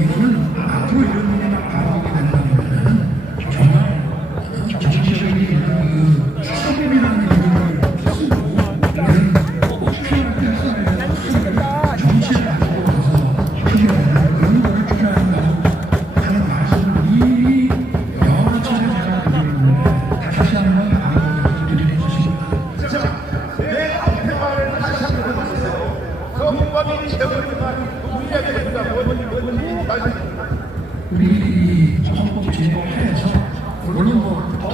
이거는 앞으로 이런 일이 나오게 된다면 정말 정치적인 그 수법이라는 일을 쓰고 이런 정치를 바꿔서 그런 걸 필요한다고 하는 말씀을 이미 여러 차례 제가 드리는데 다시 한번 말씀드리는 것입니다. 자, 내 앞에 말을 다시 한번 해주세요. 검법이 제거리만 우리에게 된다. 뭔지 말씀드립니다. 우리 이 헌법 제도하에서 물론 더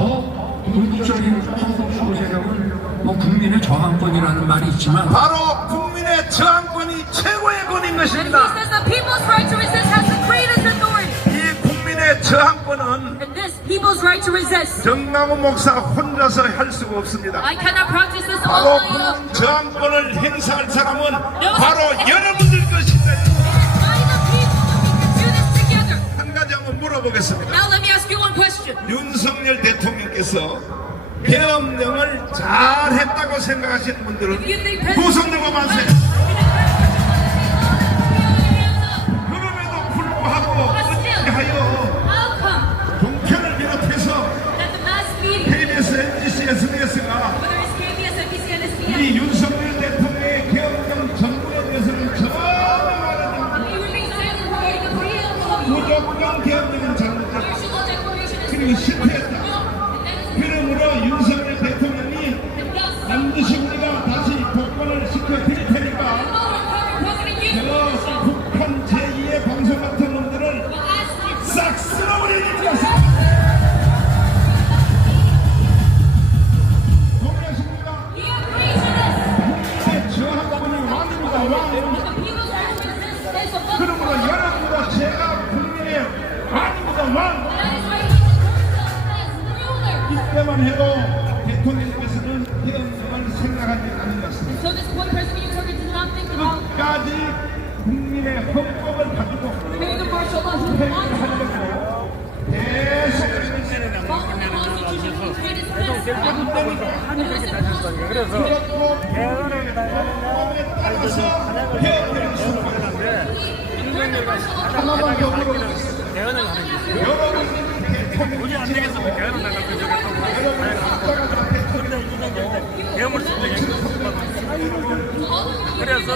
궁극적인 헌법 수호 세력은 국민의 저항권이라는 말이 있지만 바로 국민의 저항권이 최고의 권인 And he 것입니다. says the people's right to resist has the greatest authority. 이 국민의 저항권은 And this people's right to resist, 정강훈 목사 혼자서 할 수가 없습니다. I cannot practice this 바로 all on my own. 국민 저항권을 행사할 사람은 바로 여러분들 것입니다. It is by the people that we can do this together. 한 가지 한번 물어보겠습니다. Now let me ask you one question. 윤석열 대통령께서 계엄령을 잘했다고 생각하시는 분들은 Do you think 두 손 들고 만세. President 그럼에도 불구하고 still, 하여 how come 종편을 비롯해서 that the mass media, KBS, MBC, SBS가 whether it's KBS, NBC, and SBN, 이 윤석열 대통령의 계엄령 정부에 대해서는 전혀 말하지 않고 we remain silent regarding the freedom of the 무조건 계엄령은 잘못됐다. National Declaration is 그리고 실패했다. and that is 그러므로 윤석열 대통령이 and thus 반드시 우리가 다시 복권을 시켜드릴 테니까 President 저 북한 제2의 방송 같은 놈들을 will ask you 싹 쓸어버리겠습니다. 동의하십니까? do you agree to this? 제 저항권이 왕입니다. 왕. The people's right to resist is above the 그러므로 여러분과 제가 국민의 왕입니다. 왕. That is why he is ruler. 이때만 해도 대통령께서는 계엄령을 생각하지 않은 것 같습니다. So this point, President Juncker did not think about 끝까지 국민의 헌법을 가지고 paying the martial law. He did not 하려고 계속 follow the Constitution. He tried his best. 그렇고 헌법에 따라서 계엄령을 수행하는데 하나만 더 물어보겠습니다. 여러분이 대통령이 안 되겠으면 대안을 나갈 거 계엄을 선택했고 그래서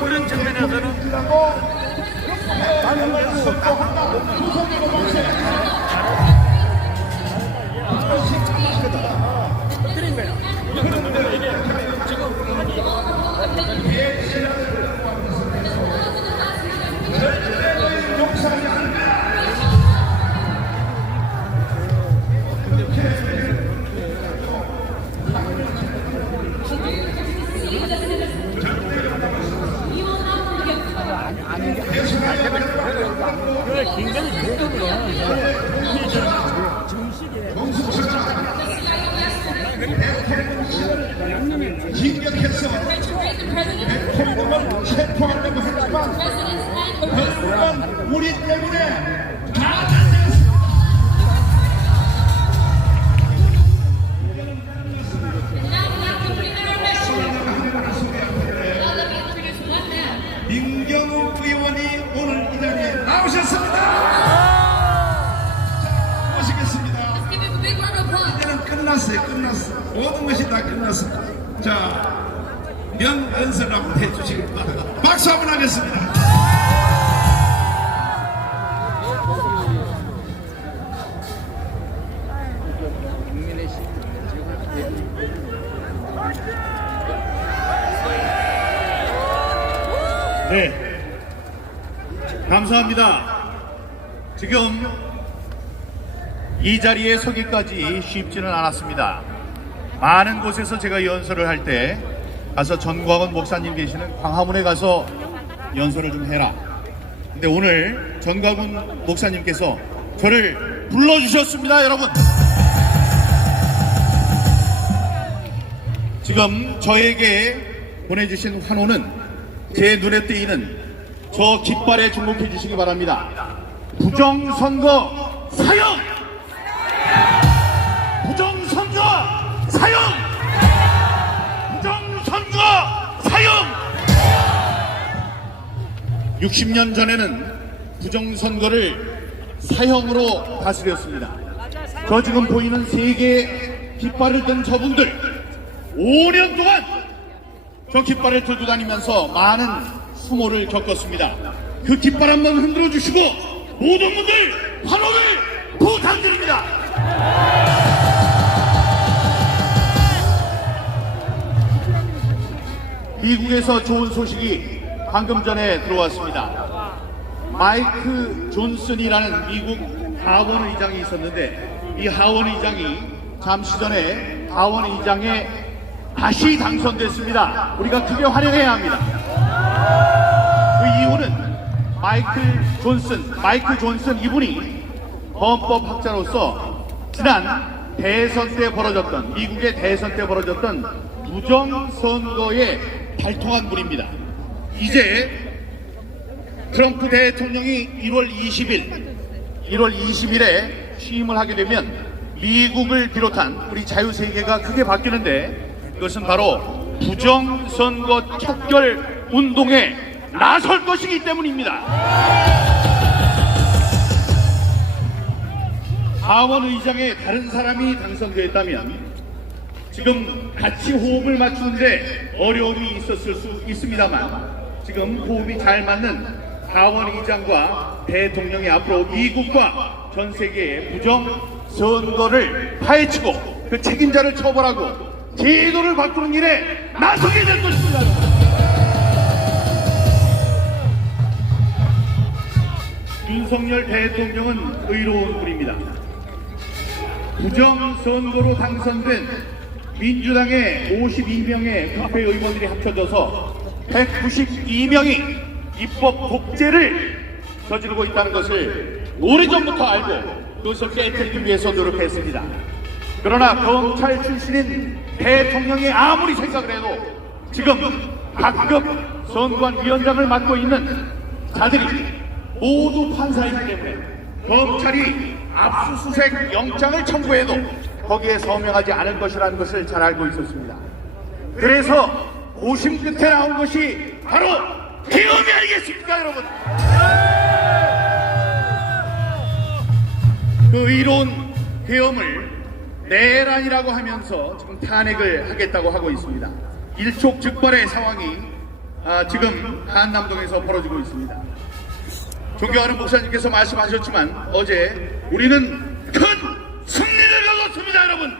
그런 측면에서는 라고 계엄을 선포한다. 드린 거야. 용산이 아니라 He will not forgive. 그걸 굉장히 적극적으로 진격해서 Tried to raise the president, 대통령을 체포하려고 했지만 president's hand, or 결국은 우리 때문에 다 now we have completed our mission. Now let me introduce one man. 민경욱 의원이 오늘 이 자리에 나오셨습니다. 자, 모시겠습니다. Let's give him a big round of applause. 이제는 끝났어요. 끝났어. 모든 것이 다 끝났습니다. 자, 연설을 한번 해주시기 바랍니다. 박수 한번 하겠습니다. 네, 감사합니다. 지금 이 자리에 서기까지 쉽지는 않았습니다. 많은 곳에서 제가 연설을 할 때 가서 전광훈 목사님 계시는 광화문에 가서 연설을 좀 해라. 근데 오늘 전광훈 목사님께서 저를 불러주셨습니다, 여러분. 지금 저에게 보내주신 환호는 제 눈에 띄는 저 깃발에 주목해 주시기 바랍니다. 부정선거 사형! 부정선거 사형! 부정선거 사형! 60년 전에는 부정선거를 사형으로 다스렸습니다. 저 지금 보이는 세 개의 깃발을 든 저분들 5년 동안 저 깃발을 들고 다니면서 많은 수모를 겪었습니다. 그 깃발 한번 흔들어 주시고 모든 분들 환호를 부탁드립니다. 미국에서 좋은 소식이 방금 전에 들어왔습니다. 마이크 존슨이라는 미국 하원 의장이 있었는데 이 하원 의장이 잠시 전에 하원 의장에 다시 당선됐습니다. 우리가 크게 환영해야 합니다. 그 이유는 마이크 존슨 이분이 헌법학자로서 지난 대선 때 벌어졌던 미국의 대선 때 벌어졌던 부정선거에 발통한 분입니다. 이제 트럼프 대통령이 1월 20일에 취임을 하게 되면 미국을 비롯한 우리 자유세계가 크게 바뀌는데 이것은 바로 부정선거 척결 운동에 나설 것이기 때문입니다. 하원 의장에 다른 사람이 당선되었다면 지금 같이 호흡을 맞추는데 어려움이 있었을 수 있습니다만 지금 호흡이 잘 맞는 하원 의장과 대통령이 앞으로 미국과 전 세계의 부정 선거를 파헤치고 그 책임자를 처벌하고 제도를 바꾸는 일에 나서게 될 것입니다. 윤석열 대통령은 의로운 분입니다. 부정 선거로 당선된 민주당의 52명의 국회의원들이 합쳐져서 192명이 입법 독재를 저지르고 있다는 것을 오래전부터 알고 그것을 깨뜨리기 위해서 노력했습니다. 그러나 검찰 출신인 대통령이 아무리 생각을 해도 지금 각급 선관위원장을 맡고 있는 자들이 모두 판사이기 때문에 검찰이 압수수색 영장을 청구해도 거기에 서명하지 않을 것이라는 것을 잘 알고 있었습니다. 그래서 고심 끝에 나온 것이 바로 계엄이 아니겠습니까, 여러분? 그 의로운 계엄을 내란이라고 하면서 지금 탄핵을 하겠다고 하고 있습니다. 일촉즉발의 상황이 지금 한남동에서 벌어지고 있습니다. 존경하는 목사님께서 말씀하셨지만 어제 우리는 큰 승리를 거뒀습니다, 여러분.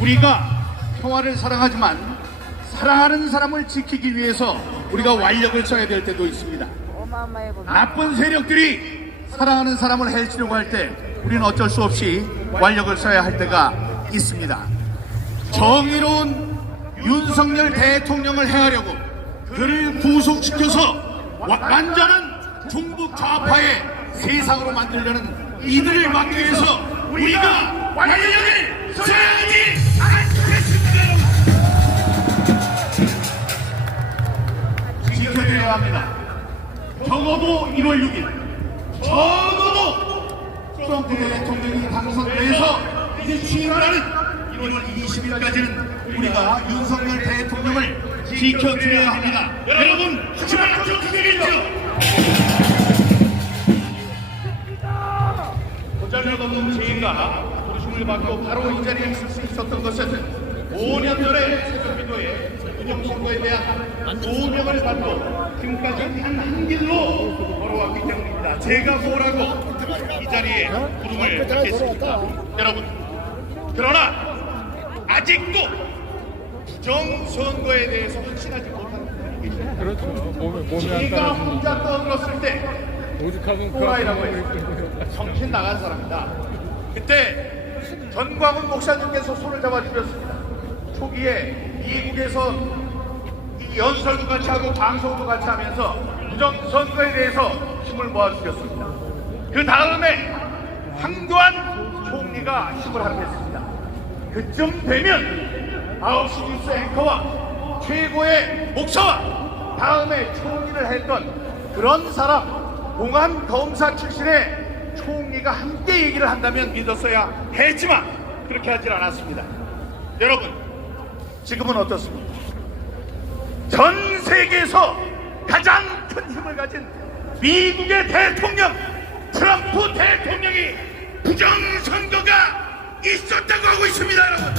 우리가 평화를 사랑하지만 사랑하는 사람을 지키기 위해서 우리가 완력을 써야 될 때도 있습니다. 나쁜 세력들이 사랑하는 사람을 해치려고 할 때 우리는 어쩔 수 없이 완력을 써야 할 때가 있습니다. 정의로운 윤석열 대통령을 해하려고 그를 구속시켜서 완전한 중북 좌파의 세상으로 만들려는 이들을 막기 위해서 우리가 완력을 써야 하지 않겠습니까? 지켜드려야 합니다. 적어도 1월 6일 적어도 트럼프 대통령이 당선돼서 이제 취임하는 1월 20일까지는 우리가 윤석열 대통령을 지켜드려야 합니다. 여러분 제발 지켜드리겠죠? 보잘것없는 죄인과 부르심을 받고 바로 이 자리에 있을 수 있었던 것은 5년 전에 새벽민도의 부정선거에 대한 조명을 받고 지금까지 한 길로 걸어왔기 때문입니다. 제가 뭐라고 이 자리에 부름을 받겠습니까? 여러분, 그러나 아직도 부정선거에 대해서 확신하지 못하는 분들이 계십니다. 그렇죠. 몸이 안 제가 따라주니까. 혼자 떠들었을 때 오죽하면 호라이라고 했어요. 정신 나간 사람이다. 그때 전광훈 목사님께서 손을 잡아주셨습니다. 초기에 미국에서 이 연설도 같이 하고 방송도 같이 하면서 부정선거에 대해서 힘을 모아주셨습니다. 그 다음에 황교안 총리가 힘을 합했습니다. 그쯤 되면 9시 뉴스 앵커와 최고의 목사와 다음에 총리를 했던 그런 사람, 공안 검사 출신의 총리가 함께 얘기를 한다면 믿었어야 했지만 그렇게 하질 않았습니다. 여러분, 지금은 어떻습니까? 전 세계에서 가장 큰 힘을 가진 미국의 대통령 트럼프 대통령이 부정선거가 있었다고 하고 있습니다, 여러분.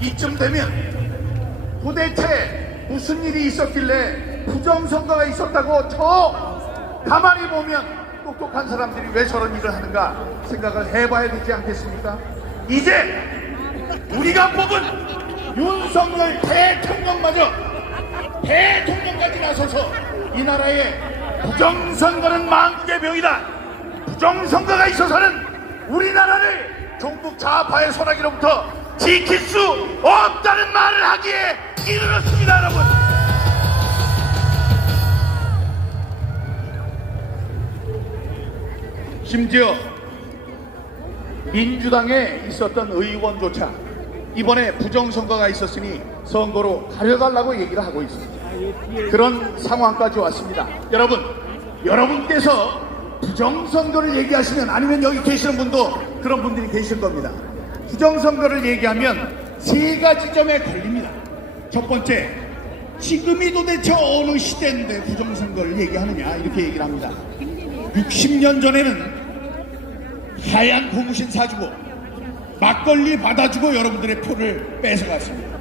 이쯤 되면 도대체 무슨 일이 있었길래 부정선거가 있었다고 저 가만히 보면 똑똑한 사람들이 왜 저런 일을 하는가 생각을 해봐야 되지 않겠습니까? 이제 우리가 뽑은 윤석열 대통령마저 대통령까지 나서서 이 나라의 부정선거는 망국의 병이다. 부정선거가 있어서는 우리나라를 종북 좌파의 소나기로부터 지킬 수 없다는 말을 하기에 이르렀습니다, 여러분. 심지어 민주당에 있었던 의원조차 이번에 부정선거가 있었으니 선거로 가려달라고 얘기를 하고 있습니다. 그런 상황까지 왔습니다. 여러분, 여러분께서 부정선거를 얘기하시면, 아니면 여기 계시는 분도 그런 분들이 계실 겁니다. 부정선거를 얘기하면 세 가지 점에 걸립니다. 첫 번째, 지금이 도대체 어느 시대인데 부정선거를 얘기하느냐, 이렇게 얘기를 합니다. 60년 전에는 하얀 고무신 사주고 막걸리 받아주고 여러분들의 표를 뺏어갔습니다.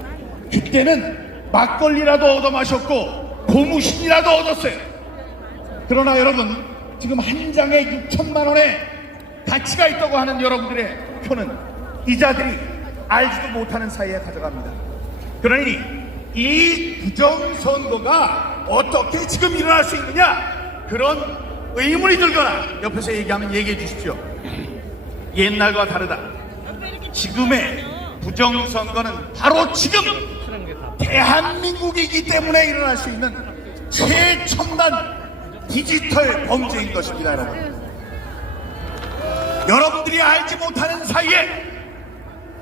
그때는 막걸리라도 얻어 마셨고 고무신이라도 얻었어요. 그러나 여러분, 지금 한 장에 6천만 원의 가치가 있다고 하는 여러분들의 표는 이자들이 알지도 못하는 사이에 가져갑니다. 그러니 이 부정선거가 어떻게 지금 일어날 수 있느냐, 그런 의문이 들거나 옆에서 얘기하면 얘기해 주십시오. 옛날과 다르다. 지금의 부정선거는 바로 지금 대한민국이기 때문에 일어날 수 있는 최첨단 디지털 범죄인 것입니다, 여러분. 여러분들이 알지 못하는 사이에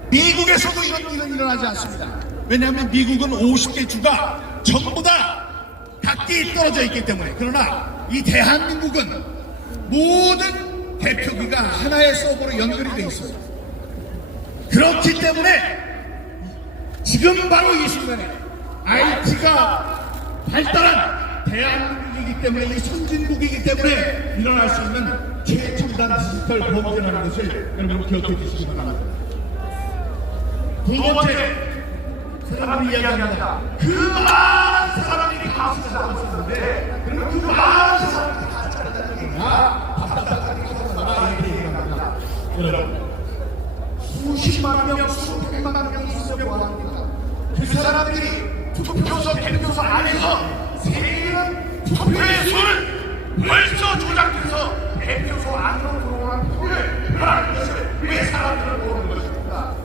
미국에서도 이런 일은 일어나지 않습니다. 왜냐하면 미국은 50개 주가 전부 다 각기 떨어져 있기 때문에. 그러나 이 대한민국은 모든 대표기가 하나의 서버로 연결이 되어 있어요. 그렇기 때문에 지금 바로 이 순간에 IT가 발달한 대한민국이기 때문에, 이 선진국이기 때문에 일어날 수 있는 최첨단 디지털 범죄라는 것을 여러분 기억해 주시기 바랍니다. 두 번째, 사람들이 이야기합니다. 그 많은 사람들이 가수를 하고 있었는데, 그리고 그 많은 사람들이 가수를 하니까 이렇게 얘기합니다. 여러분, 수십만 명, 수백만 명이 있으면 뭐합니까? 그 사람들이 투표소, 개표소 안에서 세는 투표의 수를 벌써 조작해서 개표소 안으로 들어오는 표를 변하는 것을 왜 사람들은 모르는 것입니까?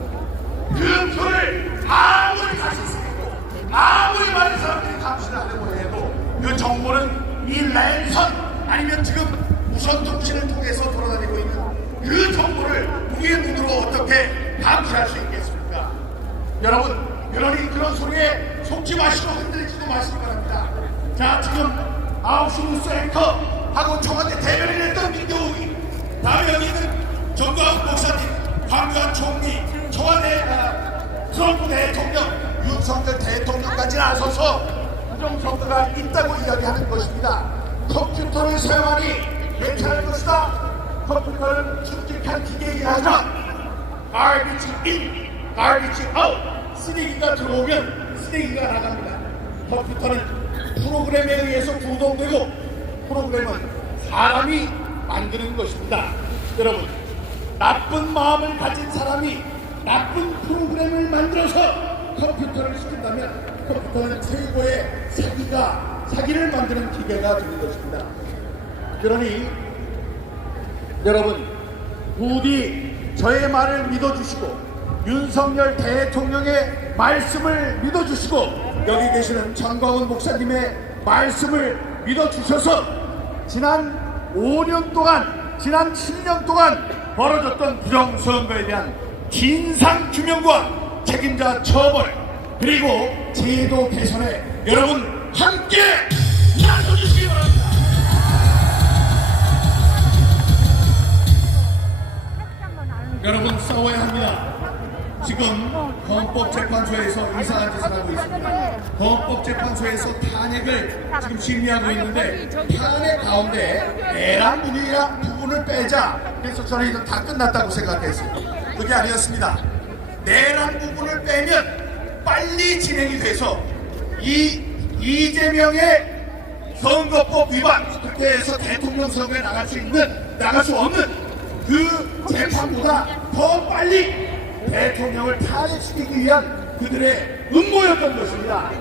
그 표를 아무리 다시 쓰고 아무리 많은 사람들이 감시를 하려고 해도 그 정보는 이 랜선, 아니면 지금 무선 통신을 통해서 돌아다니고 있는 그 정보를 우리의 눈으로 어떻게 감시할 수 있겠습니까? 여러분, 그러니 그런 소리에 속지 마시고 흔들리지도 마시기 바랍니다. 자, 지금 9시 뉴스 앵커하고 청와대 대변인 했던 민경욱이, 다음에 여기 있는 정광훈 목사님, 황교안 총리, 청와대 트럼프 대통령, 윤석열 대통령까지 나서서 부정선거가 있다고 이야기하는 것입니다. 컴퓨터를 사용하니 괜찮을 것이다. 컴퓨터는 굵직한 기계이긴 하지만 garbage in, garbage out, 쓰레기가 들어오면 쓰레기가 나갑니다. 컴퓨터는 프로그램에 의해서 구동되고 프로그램은 사람이 만드는 것입니다. 여러분, 나쁜 마음을 가진 사람이 나쁜 프로그램을 만들어서 컴퓨터를 시킨다면 컴퓨터는 최고의 사기를 만드는 기계가 되는 것입니다. 그러니 여러분, 부디 저의 말을 믿어주시고 윤석열 대통령의 말씀을 믿어주시고 여기 계시는 정광훈 목사님의 말씀을 믿어주셔서 지난 5년 동안, 지난 7년 동안 벌어졌던 부정선거에 대한 진상규명과 책임자 처벌, 그리고 제도 개선에 여러분 함께 나서주시기 바랍니다. 여러분, 싸워야 합니다. 지금 헌법재판소에서 이상한 짓을 하고 있습니다. 헌법재판소에서 탄핵을 지금 심의하고 있는데 탄핵 가운데 내란 부분을 빼자. 그래서 저는 이건 다 끝났다고 생각했어요. 그게 아니었습니다. 내란 부분을 빼면 빨리 진행이 돼서 이재명의 선거법 위반, 국회에서 대통령 선거에 나갈 수 없는 그 재판보다 더 빨리 대통령을 탄핵시키기 위한 그들의 음모였던 것입니다.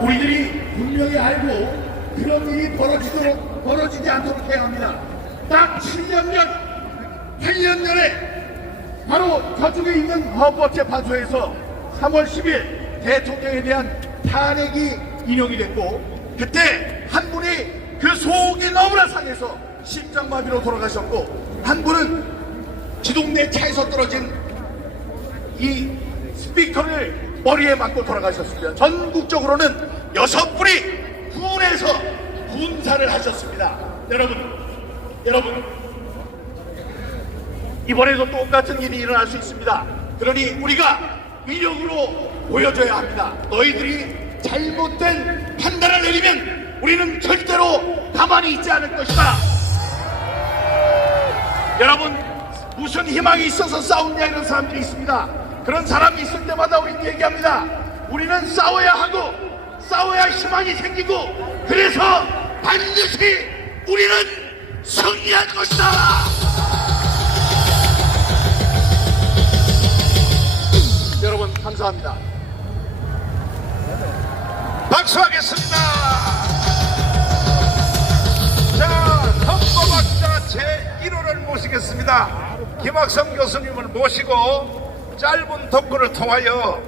우리들이 분명히 알고 그런 일이 벌어지지 않도록 해야 합니다. 딱 7년 전, 8년 전에 바로 저쪽에 있는 헌법재판소에서 3월 10일 대통령에 대한 탄핵이 인용이 됐고, 그때 한 분이 그 속이 너무나 상해서 심장마비로 돌아가셨고, 한 분은 지동대 차에서 떨어진 이 스피커를 머리에 맞고 돌아가셨습니다. 전국적으로는 6분이 군에서 군사를 하셨습니다. 여러분 이번에도 똑같은 일이 일어날 수 있습니다. 그러니 우리가 위력으로 보여줘야 합니다. 너희들이 잘못된 판단을 내리면 우리는 절대로 가만히 있지 않을 것이다. 여러분, 무슨 희망이 있어서 싸우냐 이런 사람들이 있습니다. 그런 사람이 있을 때마다 우리는 얘기합니다. 우리는 싸워야 하고 싸워야 희망이 생기고, 그래서 반드시 우리는 승리할 것이다. 여러분 감사합니다. 박수하겠습니다. 자, 헌법학자 제1호를 모시겠습니다. 김학성 교수님을 모시고 짧은 독구를 통하여,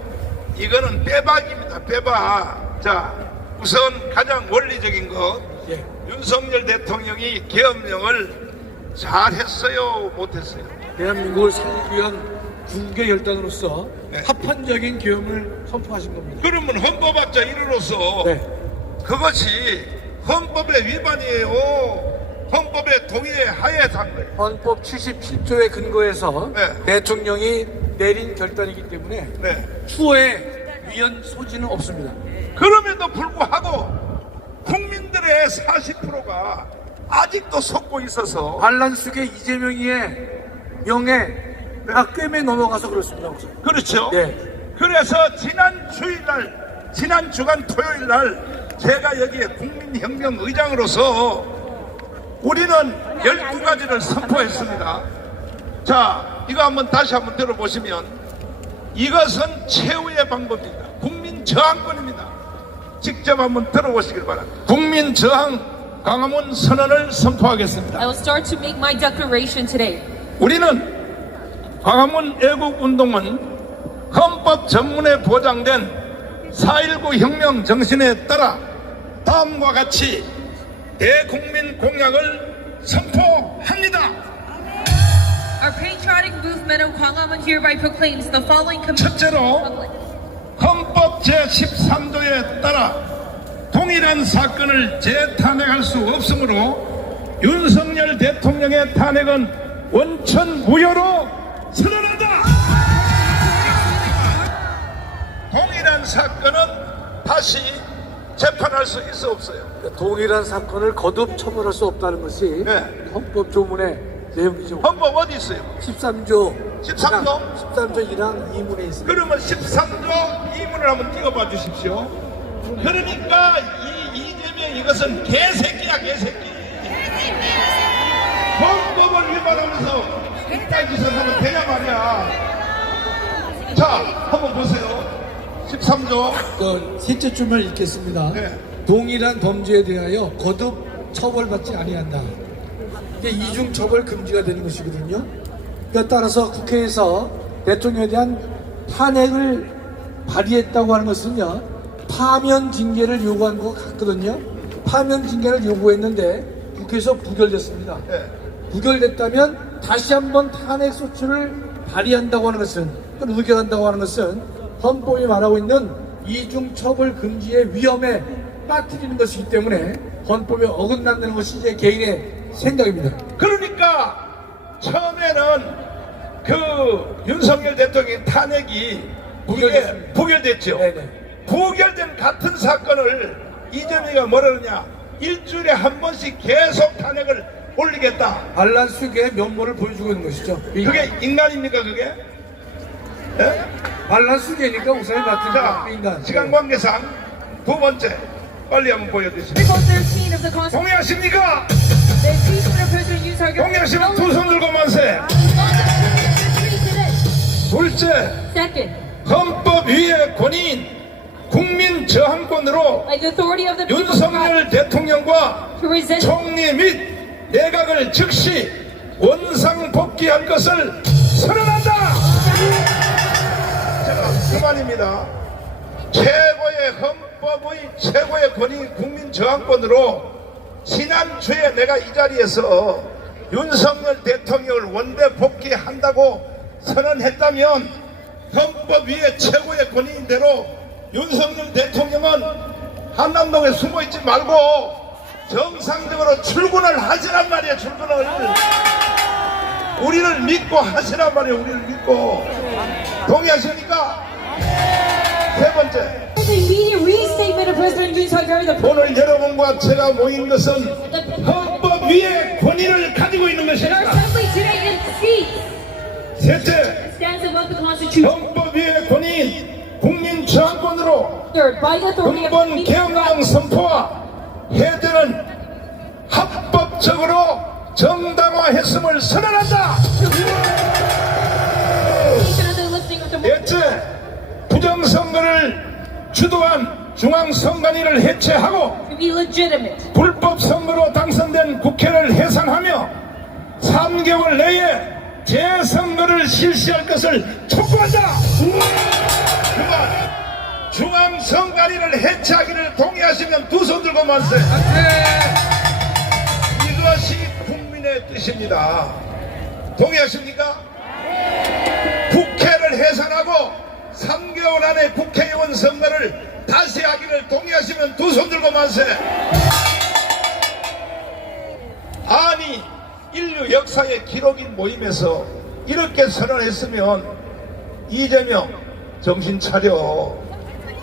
이거는 빼박입니다. 빼박. 자, 우선 가장 원리적인 것, 윤석열 대통령이 계엄령을 잘했어요, 못했어요? 대한민국을 살리기 위한 군계 결단으로서 합헌적인 계엄을 선포하신 겁니다. 그러면 헌법학자 1호로서 네. 그것이 헌법의 위반이에요, 헌법의 동의에 하에서 한 거예요? 헌법 77조에 근거해서 네. 대통령이 내린 결단이기 때문에 네. 추후에 위헌 소지는 없습니다. 그럼에도 불구하고 국민들의 40%가 아직도 속고 있어서 반란 속에 이재명이의 명예 꿰매 넘어가서 그렇습니다. 그렇죠. 네. 그래서 지난 주간 토요일 날 제가 여기에 국민혁명 의장으로서 우리는 12가지를 선포했습니다. 자, 이거 다시 한번 들어보시면, 이것은 최후의 방법입니다. 국민 저항권입니다. 직접 한번 들어보시길 바랍니다. 국민 저항 광화문 선언을 선포하겠습니다. I will start to make my declaration today. 우리는 광화문 애국운동은 헌법 전문에 보장된 4.19 혁명 정신에 따라 다음과 같이 대국민 공약을 선포합니다. Our patriotic movement of Gwanghwamun hereby proclaims the following 첫째로, 헌법 제13조에 따라 동일한 사건을 재탄핵할 수 없으므로 윤석열 대통령의 탄핵은 원천무효로 선언한다. 동일한 사건은 다시 재판할 수 있어 없어요? 동일한 사건을 거듭 처벌할 수 없다는 것이 네. 헌법 조문의 내용이죠. 헌법 어디 있어요? 13조 13조? 13조 1항 2문에 있습니다. 그러면 13조 2문을 한번 띄워봐 주십시오. 그러니까 이재명 이것은 개새끼야, 개새끼. 헌법을 위반하면서 이딴 짓을 하면 되냐 말이야. 자, 한번 보세요. 13조. 그 셋째 줄만 읽겠습니다. 네. 동일한 범죄에 대하여 거듭 처벌받지 아니한다. 이게 이중 처벌 금지가 되는 것이거든요. 그러니까 따라서 국회에서 대통령에 대한 탄핵을 발의했다고 하는 것은요, 파면 징계를 요구한 것 같거든요. 파면 징계를 요구했는데 국회에서 부결됐습니다. 네. 부결됐다면 다시 한번 탄핵 소추를 발의한다고 하는 것은, 의결한다고 하는 것은 헌법이 말하고 있는 이중 처벌 금지의 위험에 빠뜨리는 것이기 때문에 헌법에 어긋난다는 것이 제 개인의 생각입니다. 그러니까 처음에는 그 윤석열 대통령 탄핵이 이게 부결됐죠. 네네. 부결된 같은 사건을 이재명이가 뭐라 그러냐, 일주일에 한 번씩 계속 탄핵을 올리겠다. 반란수계의 면모를 보여주고 있는 것이죠. 그게 인간입니까 그게? 예? 반란수계니까 우선이 맡은 자, 인간. 시간 관계상 두 번째 빨리 한번 보여주시죠. Article 13 of the Constitution. 동의하십니까? The impeachment of President Yoon Suk-yeol. 동의하시면 두 손 들고 만세. 둘째, Second, 헌법 위의 권위인 국민 저항권으로 by the authority of the people of God 윤석열 대통령과 to resist 총리 및 내각을 즉시 원상 복귀할 것을 선언한다. 자, 그만입니다. 최고의 헌법의 최고의 권위인 국민 저항권으로 지난주에 내가 이 자리에서 윤석열 대통령을 원대 복귀한다고 선언했다면 헌법 위에 최고의 권위인 대로 윤석열 대통령은 한남동에 숨어있지 말고 정상적으로 출근을 하시란 말이에요. 출근을 우리를 믿고 하시란 말이에요. 우리를 믿고. 동의하십니까? 세 번째, the immediate reinstatement of President Yoon Suk-yeol. The 오늘 여러분과 제가 모인 것은 헌법 위에 권위를 가지고 있는 Our 것입니다. assembly today in seats 셋째, stands above the Constitution. 헌법 위의 권위인 국민 저항권으로 Third, by the authority of the 근본 people of 개혁령 God 선포와 해제는 합법적으로 정당화했음을 선언한다. of the lifting of the 넷째, 부정선거를 주도한 중앙선관위를 해체하고 to be legitimate. 불법 선거로 당선된 국회를 해산하며 3개월 내에 재선거를 실시할 것을 촉구한다. 그만. 중앙선관위를 해체하기를 동의하시면 두 손 들고 만세. 이것이 국민의 뜻입니다. 동의하십니까? 국회를 해산하고 3개월 안에 국회의원 선거를 다시 하기를 동의하시면 두 손 들고 만세. 아니, 인류 역사의 기록인 모임에서 이렇게 선언했으면 이재명 정신 차려.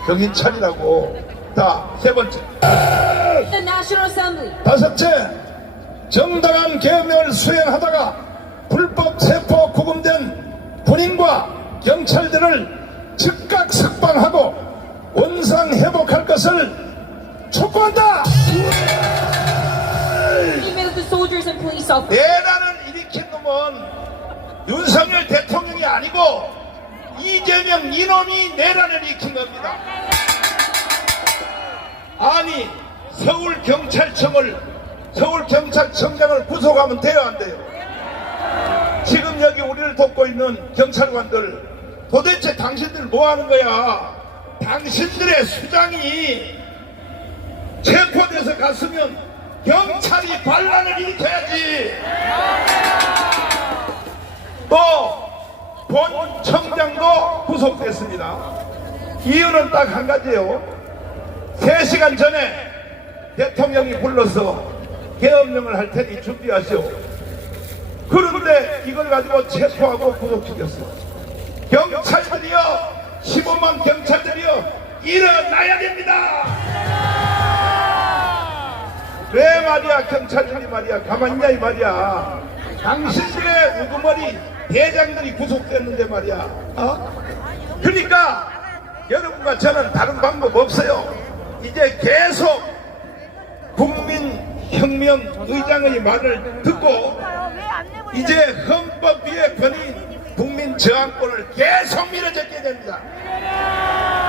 정신 차리라고. 자, 세 번째. The National Assembly. 다섯째, 정당한 계엄령을 수행하다가 불법 체포 구금된 군인과 경찰들을 즉각 석방하고 원상 회복할 것을 촉구한다. Statement of the soldiers and police officers. 내란을 일으킨 놈은 윤석열 대통령이 아니고 이재명 이놈이 내란을 일으킨 겁니다. 아니, 서울경찰청장을 구속하면 돼요, 안 돼요? 지금 여기 우리를 돕고 있는 경찰관들, 도대체 당신들 뭐 하는 거야? 당신들의 수장이 체포돼서 갔으면 경찰이 반란을 일으켜야지. 또 본 청장도 구속됐습니다. 이유는 딱 한 가지예요. 3시간 전에 대통령이 불러서 계엄령을 할 테니 준비하시오. 그런데 이걸 가지고 체포하고 구속시켰어. 경찰들이요, 15만 경찰들이요, 일어나야 됩니다. 왜 말이야, 경찰들이 말이야, 가만히 있냐 이 말이야. 당신들의 우두머리 대장들이 구속됐는데 말이야. 그러니까 여러분과 저는 다른 방법 없어요. 이제 계속 국민혁명의장의 말을 듣고 이제 헌법 위의 권위인 국민저항권을 계속 밀어제껴야 됩니다.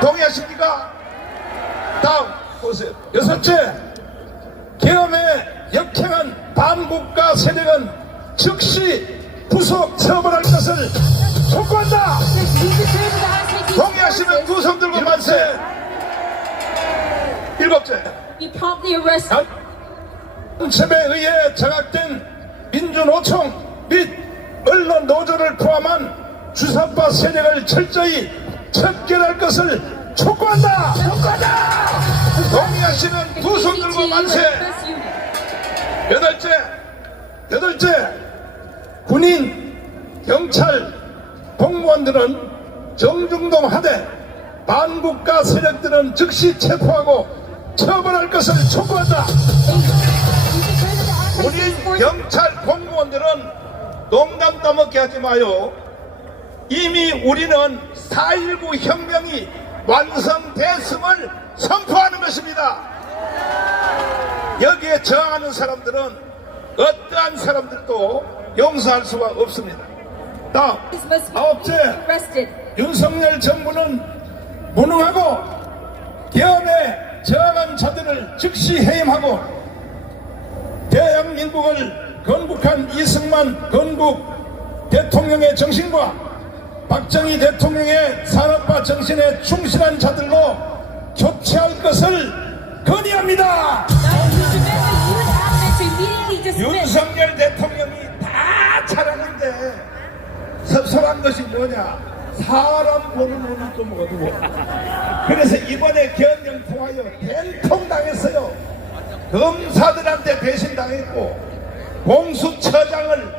동의하십니까? 다음 보세요. 여섯째, 계엄에 역행한 반국가 세력은 즉시 구속 처벌할 것을 촉구한다. 동의하시면 두 손 들고 만세. 일곱째, Be promptly arrested. 간첩에 의해 장악된 민주노총 및 언론 노조를 포함한 주사파 세력을 철저히 척결할 것을 촉구한다. 동의하시면 두 손 들고 만세. 여덟째, 군인, 경찰, 공무원들은 정중동하되 반국가 세력들은 즉시 체포하고 처벌할 것을 촉구한다. 우리 경찰 공무원들은 농담 따먹게 하지 마요. 이미 우리는 4.19 혁명이 완성됐음을 선포하는 것입니다. 여기에 저항하는 사람들은 어떠한 사람들도 용서할 수가 없습니다. 다음, 아홉째, 윤석열 정부는 무능하고 계엄에 저항한 자들을 즉시 해임하고 대한민국을 건국한 이승만 건국 대통령의 정신과 박정희 대통령의 산업화 정신에 충실한 자들로 교체할 것을 건의합니다. 윤석열 대통령이 다 잘하는데 섭섭한 것이 뭐냐? 사람 보는 눈을 좀 어두워. 그래서 이번에 계엄령 통하여 된통당했어요. 검사들한테 배신당했고 공수처장을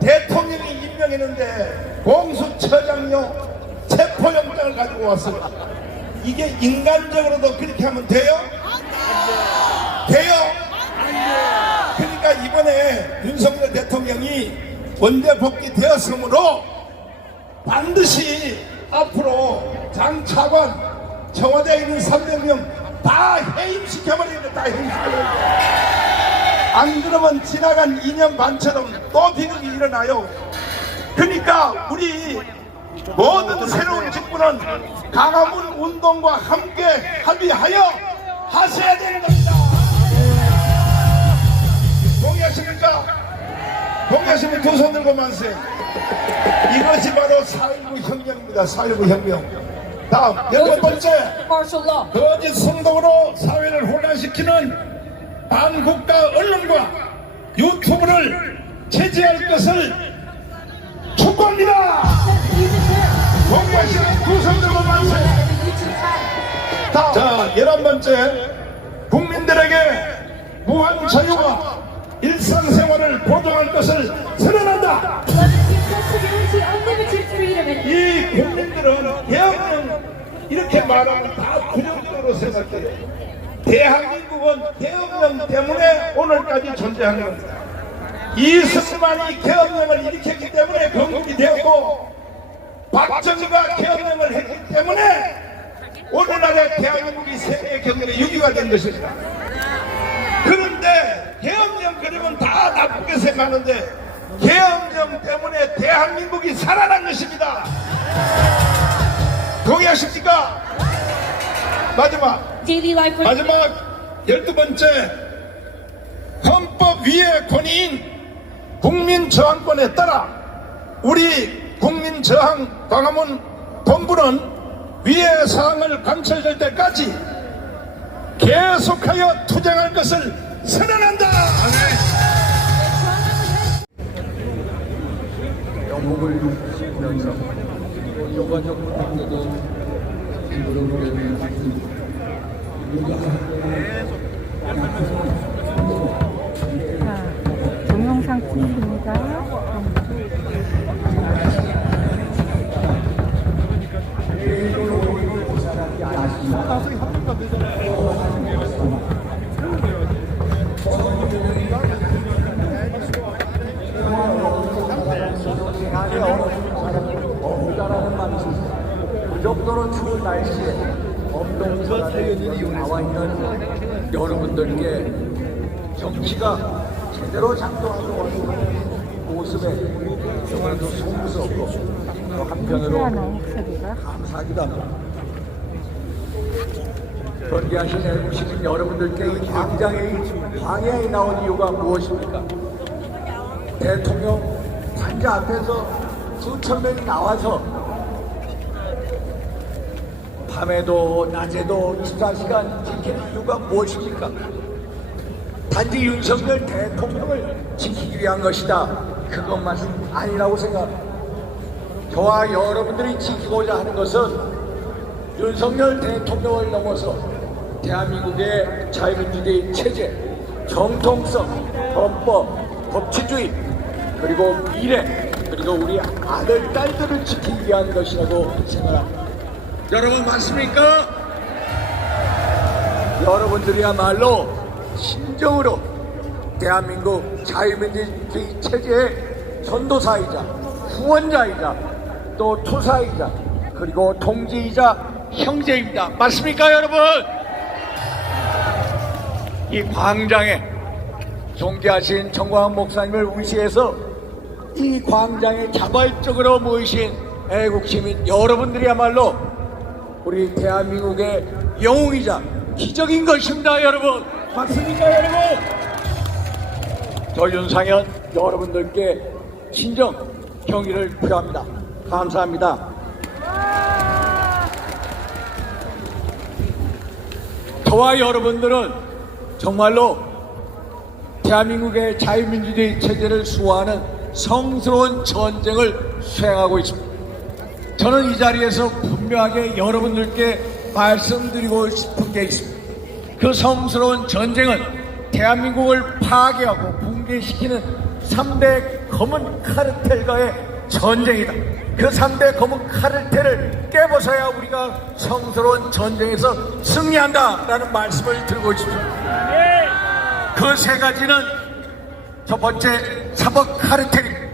대통령이 임명했는데 공수처장요 체포영장을 가지고 왔어요. 이게 인간적으로도 그렇게 하면 돼요? 돼요? 그러니까 이번에 윤석열 대통령이 원대 복귀되었으므로 반드시 앞으로 장 차관 청와대에 있는 300명 다 해임시켜버리겠다. 다 해임시켜버리겠다. 안 그러면 지나간 2년 반처럼 또 비극이 일어나요. 그러니까 우리 모든 새로운 정부는 강화문 운동과 함께 합의하여 하셔야 되는 겁니다. 동의하십니까? 동의하시면 두 손 들고 만세. 이것이 바로 4.19 혁명입니다. 4.19 혁명. 다음 8번째, 거짓 성동으로 사회를 혼란시키는 반국가 언론과 유튜브를 제재할 것을 촉구합니다. 동의하시는 두 손 들고 만세. 다음, 자 11번째, 국민들에게 무한 자유와 일상생활을 보장할 것을 선언한다. 이 국민들은 계엄령 이렇게 말하면 다 부정적으로 생각해요. 대한민국은 계엄령 때문에 오늘까지 존재하는 겁니다. 이승만이 계엄령을 일으켰기 때문에 건국이 되었고 박정희가 계엄령을 했기 때문에 오늘날의 대한민국이 세계 경제의 유기가 된 것입니다. 그런데 계엄령 그러면 다 나쁘게 생각하는데 계엄령 때문에 대한민국이 살아난 것입니다. 동의하십니까? 마지막 12번째, 헌법 위의 권위인 국민 저항권에 따라 우리 국민 저항 광화문 본부는 위의 사항을 관철될 때까지 계속하여 투쟁할 것을 선언한다. 영국을 보면서 요가적 관계도 동영상 찍습니다. 그 정도로 추운 날씨에 엄동선에 나와 있는 여러분들께 정치가 제대로 작동하고 있는 모습에 너무나도 송구스럽고 또 한편으로 감사하기도 합니다. 존귀하신 애국 시민 여러분들께 이 광장에 광야에 나온 이유가 무엇입니까? 대통령 관저 앞에서 수천 명이 나와서 밤에도 낮에도 24시간 지키는 이유가 무엇입니까? 단지 윤석열 대통령을 지키기 위한 것이다. 그것만은 아니라고 생각합니다. 저와 여러분들이 지키고자 하는 것은 윤석열 대통령을 넘어서 대한민국의 자유민주주의 체제, 정통성, 헌법, 법치주의, 그리고 미래, 그리고 이거 우리 아들, 딸들을 지키기 위한 것이라고 생각합니다. 여러분 맞습니까? 여러분들이야말로 진정으로 대한민국 자유민주주의 체제의 전도사이자 후원자이자 또 투사이자 그리고 동지이자 형제입니다. 맞습니까 여러분? 이 광장에 존귀하신 정광훈 목사님을 위시해서 이 광장에 자발적으로 모이신 애국시민 여러분들이야말로 우리 대한민국의 영웅이자 기적인 것입니다 여러분. 맞습니까 여러분? 저 윤상현 여러분들께 진정 경의를 표합니다. 감사합니다. 저와 여러분들은 정말로 대한민국의 자유민주주의 체제를 수호하는 성스러운 전쟁을 수행하고 있습니다. 저는 이 자리에서 분명하게 여러분들께 말씀드리고 싶은 게 있습니다. 그 성스러운 전쟁은 대한민국을 파괴하고 붕괴시키는 3대 검은 카르텔과의 전쟁이다. 그 3대 검은 카르텔을 깨부숴야 우리가 성스러운 전쟁에서 승리한다라는 말씀을 드리고 싶습니다. 그 세 가지는 첫 번째 사법 카르텔입니다.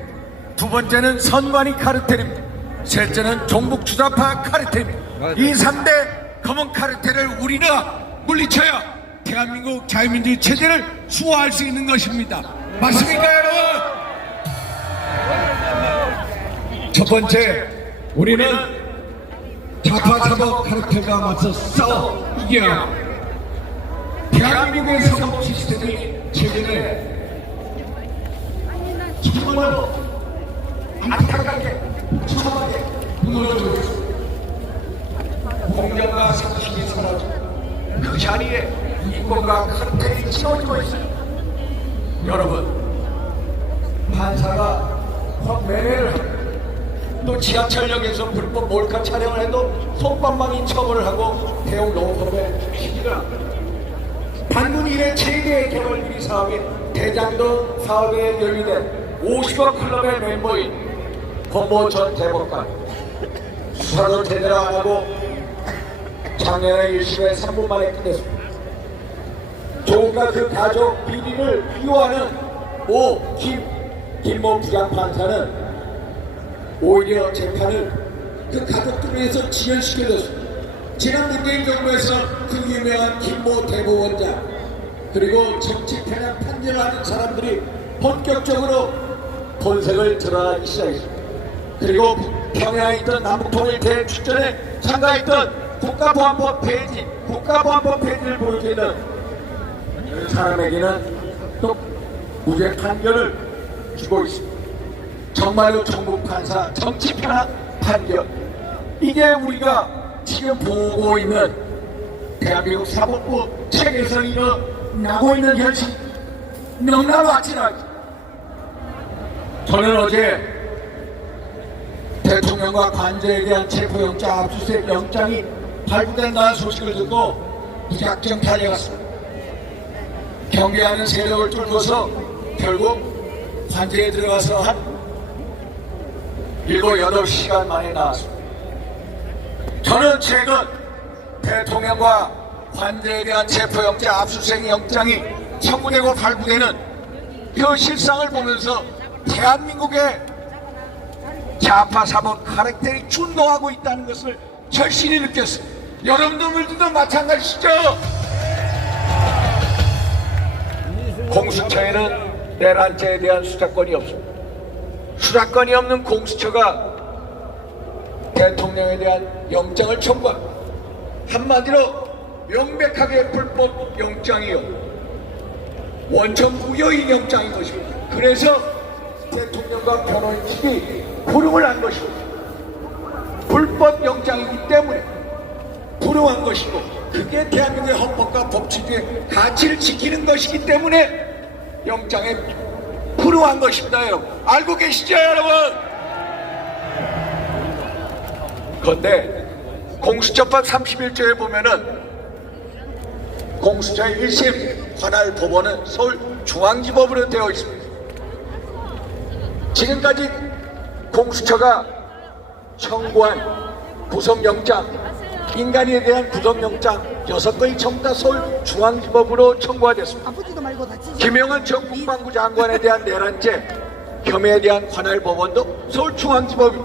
두 번째는 선관위 카르텔입니다. 셋째는 종북 주사파 카르텔입니다. 이 3대 검은 카르텔을 우리가 물리쳐야 대한민국 자유민주주의 체제를 수호할 수 있는 것입니다. 맞습니까 여러분? 첫 번째, 우리는 좌파 사법 카르텔과 맞서 싸워 이겨야 합니다. 대한민국의 사법 시스템이 최근에 정말로 안타깝게 처참하게 무너지고 있습니다. 공정과 상식이 사라지고 그 자리에 인권과 카르텔이 채워지고 있습니다. 여러분, 판사가 매매를 하고 또 지하철역에서 불법 몰카 촬영을 해도 손방망이 처벌을 하고 대형 로펌에 시기를 합니다. 단군 이래 최대의 개발 유리 사업인 대장동 사업에 연루된 50억 클럽의 멤버인 권모 전 대법관 수사도 제대로 안 하고 작년에 1심에 3분 만에 끝냈습니다. 조금과 그 가족 비리를 비호하는 김모 부장판사는 오히려 재판을 그 가족들을 위해서 지연시켜줬습니다. 지난 문재인 정부에서 그 유명한 김모 대법원장 그리고 정치 편향 판결을 하는 사람들이 본격적으로 본색을 드러나기 시작했습니다. 그리고 평양에 있던 남북통일 대축전에 참가했던 국가보안법 폐지를 보여주는 그 사람에게는 또 무죄 판결을 주고 있습니다. 정말로 정부 판사 정치 편향 판결, 이게 우리가 지금 보고 있는 대한민국 사법부 체계에서 일어나고 있는 현실 너무나도 아찔하죠. 저는 어제 대통령과 관저에 대한 체포영장 압수수색 영장이 발부된다는 소식을 듣고 무작정 달려갔습니다. 경계하는 세력을 뚫고서 결국 관저에 들어가서 한 7, 8시간 만에 나왔습니다. 저는 최근 대통령과 관저에 대한 체포영장 압수수색 영장이 청구되고 발부되는 그 실상을 보면서 대한민국의 좌파 사법 카르텔이 준동하고 있다는 것을 절실히 느꼈습니다. 여러분들도 마찬가지시죠? 공수처에는 내란죄에 대한 수사권이 없습니다. 수사권이 없는 공수처가 대통령에 대한 영장을 청구합니다. 한마디로 명백하게 불법 영장이요, 원천 무효인 영장인 것입니다. 그래서 대통령과 변호인 측이 불응을 한 것이고, 불법 영장이기 때문에 불응한 것이고, 그게 대한민국의 헌법과 법치주의 가치를 지키는 것이기 때문에 영장에 불응한 것입니다. 여러분 알고 계시죠 여러분? 그런데 공수처법 31조에 보면은 공수처의 1심 관할 법원은 서울중앙지법으로 되어 있습니다. 지금까지 공수처가 청구한 구속영장, 인간에 대한 구속영장 6건이 전부 다 서울중앙지법으로 청구가 됐습니다. 김영환 전 국방부 장관에 대한 내란죄 혐의에 대한 관할법원도 서울중앙지법이,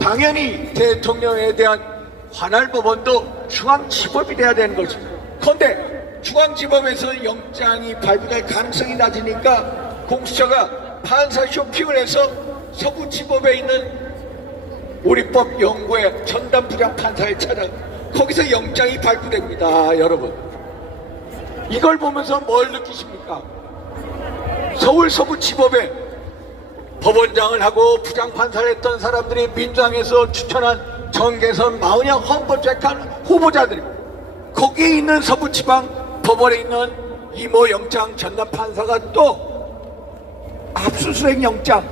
당연히 대통령에 대한 관할법원도 중앙지법이 돼야 되는 것입니다. 그런데 중앙지법에서 영장이 발부될 가능성이 낮으니까 공수처가 판사 쇼핑을 해서 서구지법에 있는 우리법 연구회 전담 부장 판사를 찾아 거기서 영장이 발부됩니다. 여러분, 이걸 보면서 뭘 느끼십니까? 서울 서구지법에 법원장을 하고 부장판사를 했던 사람들이 민주당에서 추천한 정계선, 마은영 헌법재판 후보자들입니다. 거기에 있는 서부지방 법원에 있는 이모 영장 전담 판사가 또 압수수색 영장을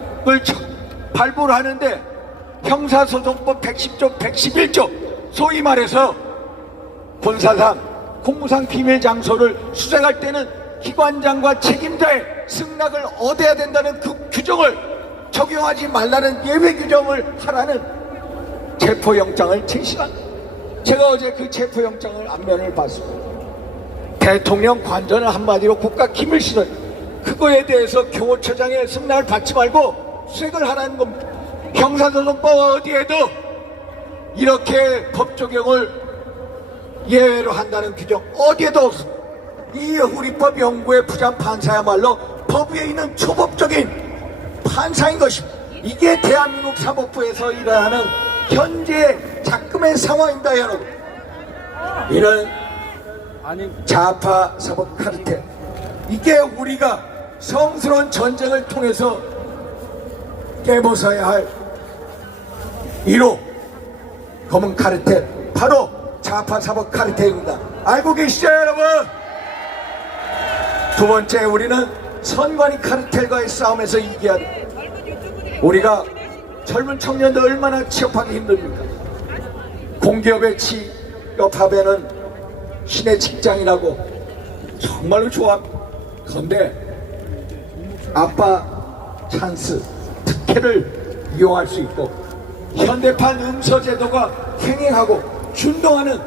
발부를 하는데 형사소송법 110조 111조 소위 말해서 본사상 공무상 비밀 장소를 수색할 때는 기관장과 책임자의 승낙을 얻어야 된다는 그 규정을 적용하지 말라는 예외 규정을 하라는 체포영장을 제시한, 제가 어제 그 체포영장을 안면을 봤습니다. 대통령 관전을 한마디로 국가 기밀시설, 그거에 대해서 경호처장의 승낙을 받지 말고 수색을 하라는 겁니다. 형사소송법 어디에도 이렇게 법 적용을 예외로 한다는 규정 어디에도 없습니다. 이 우리법 연구의 부장판사야말로 법 위에 있는 초법적인 판사인 것입니다. 이게 대한민국 사법부에서 일어나는 현재 작금의 상황입니다. 여러분, 이런 좌파 사법 카르텔, 이게 우리가 성스러운 전쟁을 통해서 깨부숴야 할 1호 검은 카르텔, 바로 좌파 사법 카르텔입니다. 알고 계시죠 여러분? 두 번째, 우리는 선관위 카르텔과의 싸움에서 이겨야 돼. 우리가 젊은 청년들 얼마나 취업하기 힘듭니까? 공기업에 취업하면은 신의 직장이라고 정말로 좋아합니다. 그런데 아빠 찬스 특혜를 이용할 수 있고 현대판 음서제도가 횡행하고 준동하는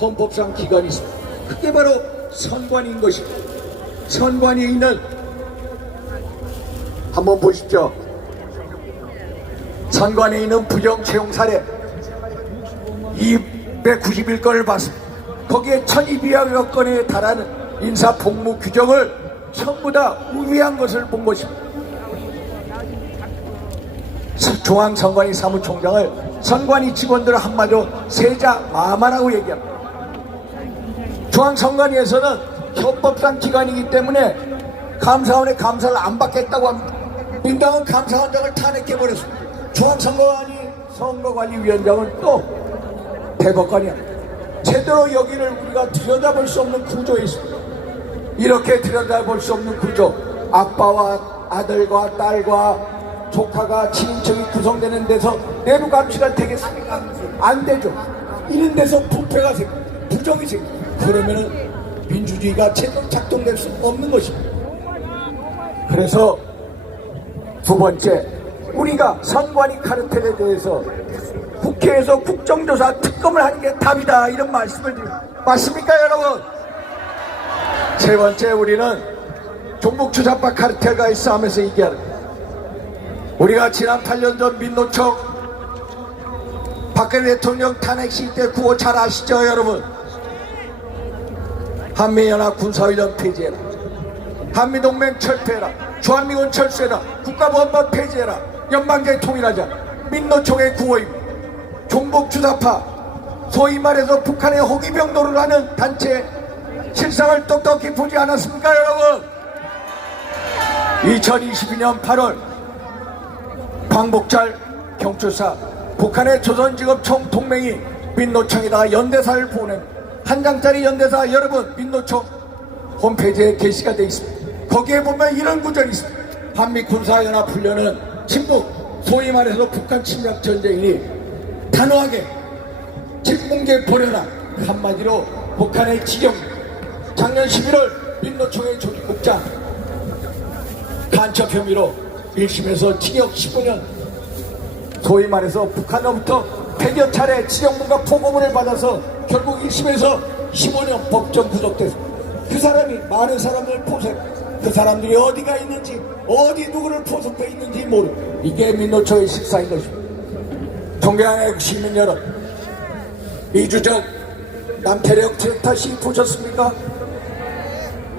헌법상 기관이 있습니다. 그게 바로 선관위인 것입니다. 선관위에 있는, 한번 보십시오. 선관위에 있는 부정채용 사례 291건을 봤습니다. 거기에 1200여 건에 달하는 인사복무 규정을 전부 다 우회한 것을 본 것입니다. 중앙선관위 사무총장을 선관위 직원들 한마디로 세자 마마라고 얘기합니다. 중앙선관위에서는 헌법상 기관이기 때문에 감사원의 감사를 안 받겠다고 합니다. 민당은 감사원장을 탄핵해버렸습니다. 중앙선거관리위원장은 또 대법관이야. 제대로 여기를 우리가 들여다볼 수 없는 구조에 있습니다. 이렇게 들여다볼 수 없는 구조, 아빠와 아들과 딸과 조카가 친인척이 구성되는 데서 내부 감시가 되겠습니까? 안 되죠. 이런 데서 부패가 생깁니다. 부정이 생깁니다. 그러면은 민주주의가 제대로 작동될 수 없는 것입니다. 그래서 두 번째, 우리가 선관위 카르텔에 대해서 국회에서 국정조사 특검을 하는 게 답이다, 이런 말씀을 드립니다. 맞습니까 여러분? 세 번째, 우리는 종북주사파 카르텔과의 싸움에서 이겨야 합니다. 우리가 지난 8년 전 민노총 박근혜 대통령 탄핵 시기 때 구호 잘 아시죠 여러분? 한미연합 군사훈련 폐지해라, 한미동맹 철폐해라, 주한미군 철수해라, 국가보안법 폐지해라, 연방제 통일하자, 민노총의 구호입니다. 종북주사파, 소위 말해서 북한의 호기병 노를 하는 단체 실상을 똑똑히 보지 않았습니까 여러분? 2022년 8월 광복절 경추사 북한의 조선직업 총동맹이 민노총에다가 연대사를 보낸 한 장짜리 연대사, 여러분 민노총 홈페이지에 게시가 되어 있습니다. 거기에 보면 이런 구절이 있습니다. 한미군사연합훈련은 친북, 소위 말해서 북한 침략 전쟁이니 단호하게 직공개 버려라, 한마디로 북한의 지령. 작년 11월 민노총의 조직국장 간첩 혐의로 1심에서 징역 15년 소위 말해서 북한으로부터 100여 차례 지정문과 포고문을 받아서 결국 1심에서 15년 법정 구속돼서 그 사람이 많은 사람을 포섭, 그 사람들이 어디가 있는지 어디 누구를 포섭해 있는지 모르는 이게 민노초의 식사인 것입니다. 존경하는 시민 여러분, 2주 전 남태령 트랙터 시 보셨습니까?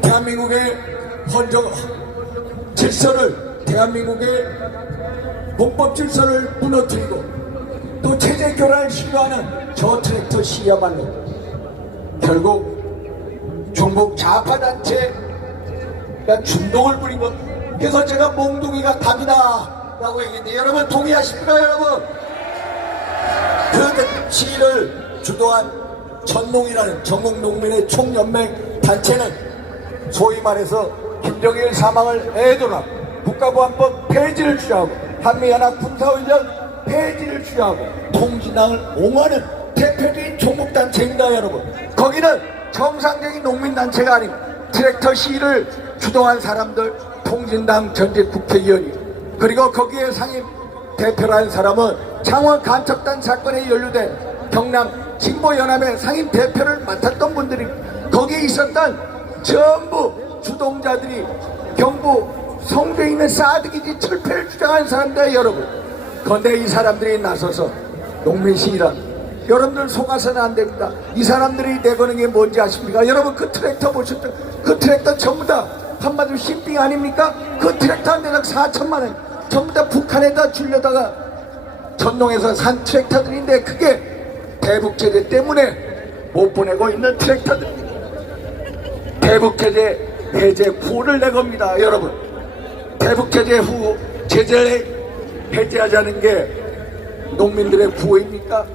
대한민국의 헌정 질서를, 대한민국의 헌법 질서를 무너뜨리고 또 체제 교란을 시도하는 저 트랙터 시야말로 결국 중국 좌파 단체가 준동을 부린 것. 그래서 제가 몽둥이가 답이다 라고 얘기했는데 여러분 동의하십니까? 여러분, 그 시위를 주도한 전농이라는 전국농민의 총연맹 단체는 소위 말해서 김정일 사망을 애도나 국가보안법 폐지를 주장하고 한미연합 군사훈련 폐지를 주장하고 통진당을 옹호하는 대표적인 종북단체입니다. 여러분, 거기는 정상적인 농민단체가 아니고 트랙터 시위를 주도한 사람들, 통진당 전직 국회의원이, 그리고 거기에 상임 대표라는 사람은 창원 간첩단 사건에 연루된 경남 진보연합의 상임 대표를 맡았던 분들이, 거기에 있었던 전부 주동자들이 경부 성주에 있는 사드기지 철폐를 주장하는 사람들. 여러분, 그런데 이 사람들이 나서서 농민시위란, 여러분들 속아서는 안 됩니다. 이 사람들이 내거는 게 뭔지 아십니까? 여러분 그 트랙터 보셨죠? 그 트랙터 전부 다 한마디로 신빙 아닙니까? 그 트랙터 한 대당 4천만 원 전부 다 북한에다 주려다가 전농에서 산 트랙터들인데 그게 대북제재 때문에 못 보내고 있는 트랙터들. 대북제재 해제 후를 내겁니다. 여러분, 대북제재 후 제재를 해제하자는 게 농민들의 구호입니까?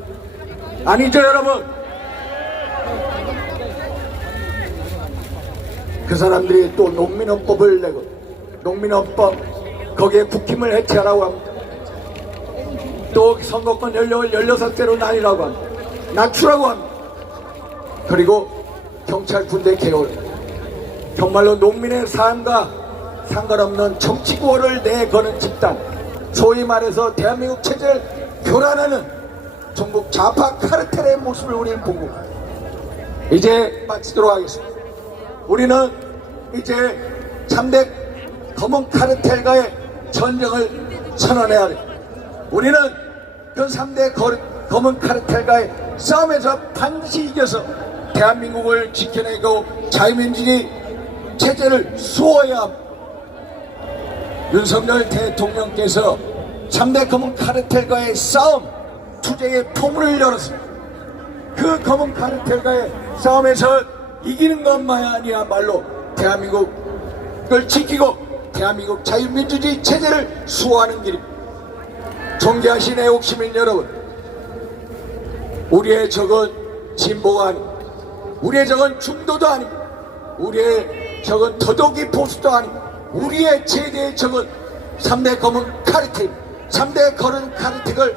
아니죠. 여러분, 그 사람들이 또 농민헌법을 내고 농민헌법 거기에 국힘을 해체하라고 합니다. 또 선거권 연령을 16세로 나뉘라고 합니다. 낮추라고 합니다. 그리고 경찰 군대 개월, 정말로 농민의 삶과 상관없는 정치 구호를 내거는 집단, 소위 말해서 대한민국 체제를 교란하는 전국 좌파 카르텔의 모습을 우리는 보고 이제 마치도록 하겠습니다. 우리는 이제 참대 검은 카르텔과의 전쟁을 선언해야 합니다. 우리는 그 3대 검은 카르텔과의 싸움에서 반드시 이겨서 대한민국을 지켜내고 자유민주주의 체제를 수호해야 합니다. 윤석열 대통령께서 3대 검은 카르텔과의 싸움 투쟁의 포문을 열었습니다. 그 검은 카르텔과의 싸움에서 이기는 것만이야말로 대한민국을 지키고 대한민국 자유민주주의 체제를 수호하는 길입니다. 존경하신 애국시민 여러분, 우리의 적은 진보가 아닙니다. 우리의 적은 중도도 아닙니다. 우리의 적은 더더욱이 보수도 아닙니다. 우리의 최대의 적은 3대 검은 카르텔입니다. 3대 검은 카르텔을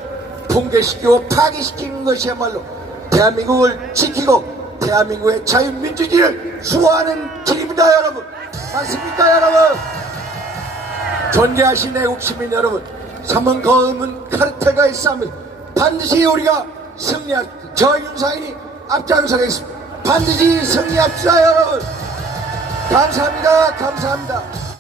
붕괴시키고 파괴시키는 것이야말로 대한민국을 지키고 대한민국의 자유민주주의를 수호하는 길입니다. 여러분, 맞습니까? 여러분, 존경하신 애국시민 여러분, 3번 검은 카르텔과의 싸움을 반드시 우리가 승리합니다. 저 윤상인이 앞장서겠습니다. 반드시 승리합시다. 여러분, 감사합니다. 감사합니다.